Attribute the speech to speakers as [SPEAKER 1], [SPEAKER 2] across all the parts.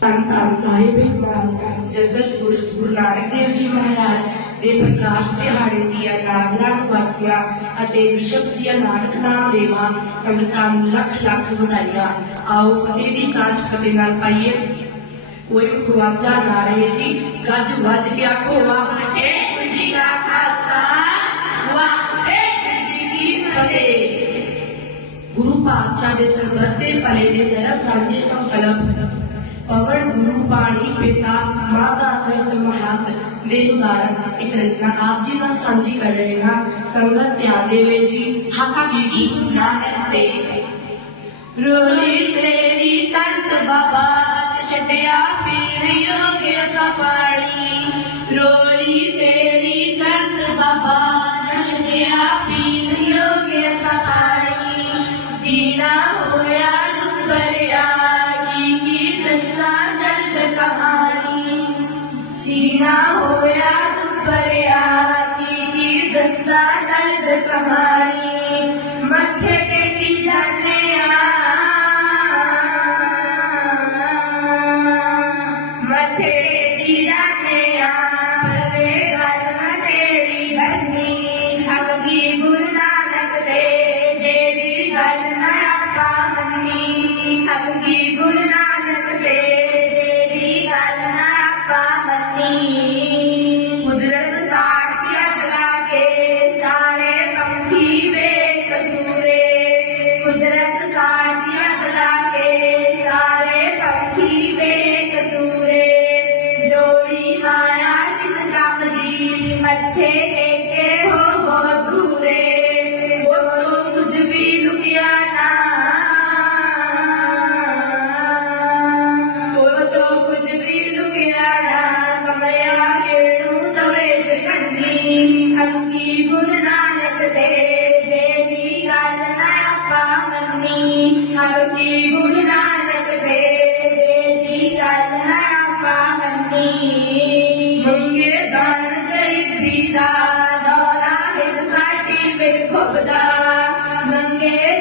[SPEAKER 1] ਧੰਨ ਧੰਨ ਸਾਹਿਬ ਇਕਬਾਲ ਜਗਤ ਗੁਰੂ ਗੁਰੂ ਨਾਨਕ ਦੇਵ ਜੀ ਮਹਾਰਾਜ ਦੇ ਪ੍ਰਕਾਸ਼ ਦਿਹਾੜੇ ਦੀਆਂ ਨਾਗਰਾ ਵਾਸੀਆਂ ਅਤੇ ਵਿਸ਼ਵ ਦੀਆਂ ਨਾਨਕ ਨਾਮ ਦੇਵਾ ਸੰਗਤਾਂ ਨੂੰ ਲੱਖ ਲੱਖ ਵਧਾਈਆਂ ਆਓ ਫਤਿਹ ਦੀ ਸਾਂਝ ਫਤਿਹ ਨਾਲ ਪਾਈਏ ਕੋਈ ਖਵਾਜਾ ਨਾ ਰਹੇ ਜੀ ਗੱਜ ਵੱਜ ਗਿਆ ਖੋਵਾ ਇੱਕ ਜੀ ਦਾ ਖਾਲਸਾ ਵਾਹਿਗੁਰੂ ਜੀ ਕੀ ਫਤਿਹ पवन गुरु पाणी पिता माता देव दारक एक रचना आप जी कर रहे हैं संगत त्याग देवे जी हाका ना है रोली तेरी तंत बाबा छटिया पीर योग्य रोली तेरी तंत बाबा छटिया ਜੀਣਾ ਹੋਇਆ ਤੂੰ ਪਰਿਆ ਕੀ ਕੀ ਦੱਸਾਂ ਦਰਦ ਕਹਾਣੀ। ਮੱਥੇ का मंदिर गला के सारे पंखी बेकसूरे कुदरत साठिया गला के सारे पंखी बेकसूरे जोड़ी माया किसका मदी मत्थे ਦਾ ਦੌਰਾ ਹਿੰਸਾਟੀ ਵਿੱਚ ਖੁੱਬਦਾ ਨੰਗੇ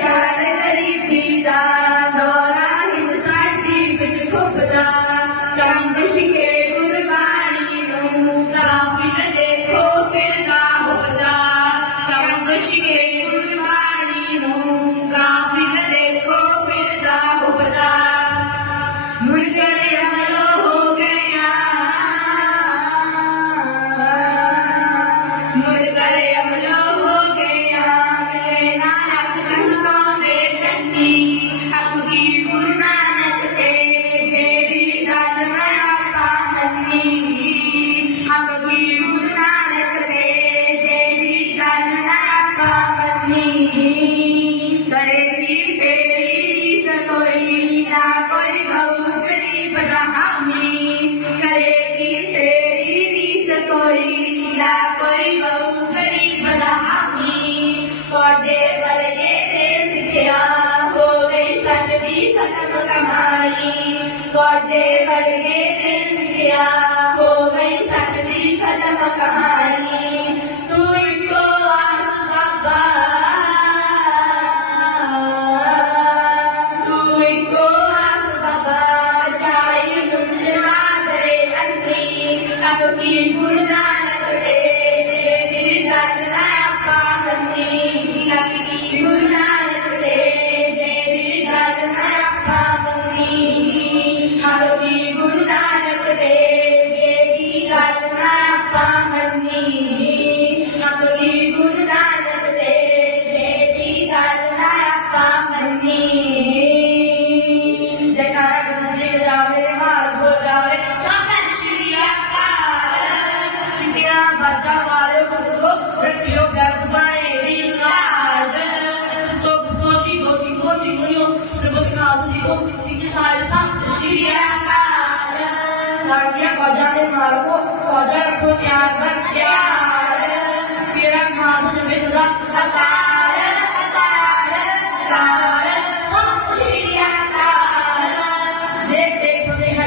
[SPEAKER 1] की मुरना रखते जेबी करना पावनी। तरकी तेरी रीस कोई ना कोई गौर करीब रहामी करेगी तेरी रीस कोई ना कोई गौर करीब रहामी पौधे बलने देश गया हो गई सजदी खत्म कमाई। पौधे बलने देश गया कदम कहानी तू Republic House of People, Secret Service श्रीयंकार लड़कियाँ फौजा ने मारो को फौजा रखो प्यार पर प्यार पीड़ा खां से जमे सदा अकार अकार अकार सब श्रीयंकार देख देख तो देखा